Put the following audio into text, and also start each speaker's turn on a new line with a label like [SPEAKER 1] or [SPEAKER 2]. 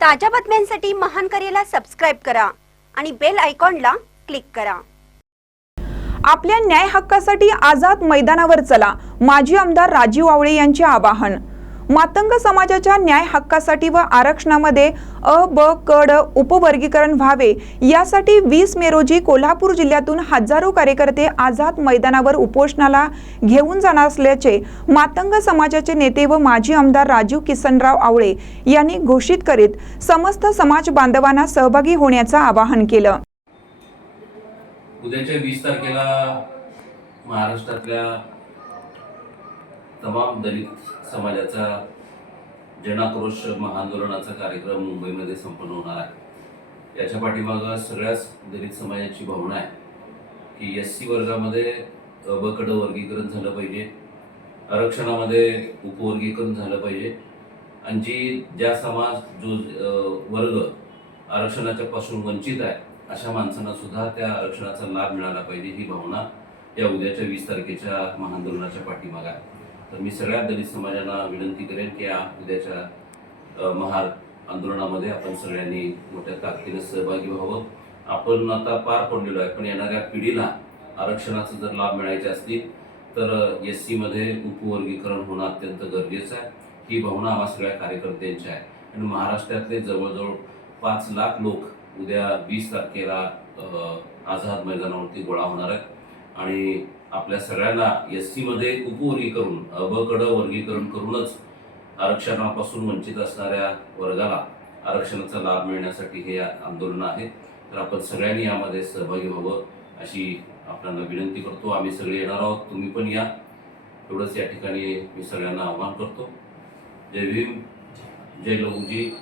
[SPEAKER 1] ताज्या बातम्यांसाठी महान करेला सबस्क्राईब करा आणि बेल आयकॉनला क्लिक करा.
[SPEAKER 2] आपल्या न्याय हक्कासाठी आझाद मैदानावर चला. माजी आमदार राजीव आवळे यांचे आवाहन. मातंग समाजाच्या न्याय हक्कासाठी व आरक्षणामध्ये अ ब क ड उपवर्गीकरण व्हावे यासाठी वीस मे रोजी कोल्हापूर जिल्ह्यातून हजारो कार्यकर्ते आझाद मैदानावर उपोषणाला घेऊन जाणार असल्याचे मातंग समाजाचे नेते व माजी आमदार राजीव किसनराव आवळे यांनी घोषित करीत समस्त समाज बांधवांना सहभागी होण्याचं आवाहन केलं.
[SPEAKER 3] उद्याच्या वीस तारखेला महाराष्ट्रातल्या तमाम दलित समाजाचा जनाक्रोश महाआंदोलनाचा कार्यक्रम मुंबईमध्ये संपन्न होणार आहे. याच्या पाठीमागं सगळ्याच दलित समाजाची भावना आहे की एस सी वर्गामध्ये अबकडं वर्गीकरण झालं पाहिजे आरक्षणामध्ये उपवर्गीकरण झालं पाहिजे आणि जी ज्या समाज जो वर्ग आरक्षणाच्या पासून वंचित आहे अशा माणसांना सुद्धा त्या आरक्षणाचा लाभ मिळाला पाहिजे ही भावना या उद्याच्या वीस तारखेच्या महाआंदोलनाच्या पाठीमागा आहे. तर मी सगळ्या दलित समाजाला विनंती करेन की या उद्याच्या महार आंदोलनामध्ये आपण सगळ्यांनी मोठ्या ताकदीने सहभागी व्हावं. आपण आता पार पडलेलो आहे पण येणाऱ्या पिढीला आरक्षणाचा जर लाभ मिळायचे असतील तर एस सीमध्ये उपवर्गीकरण होणं अत्यंत गरजेचं आहे. ही भावना आम्हा सगळ्या कार्यकर्त्यांची आहे. आणि महाराष्ट्रातले जवळजवळ पाच लाख लोक उद्या वीस तारखेला आझाद मैदानावरती गोळा होणार आहेत. आणि आपल्या सगळ्यांना एस सीमध्ये उपवर्गीकरण अबकड वर्गीकरण करूनच आरक्षणापासून वंचित असणाऱ्या वर्गाला आरक्षणाचा लाभ मिळण्यासाठी हे आंदोलन आहे. तर आपण सगळ्यांनी यामध्ये सहभागी व्हावं अशी आपल्याला विनंती करतो. आम्ही सगळे येणार आहोत. तुम्ही पण या. एवढंच या ठिकाणी मी सगळ्यांना आवाहन करतो. जय भीम. जय लहुजी.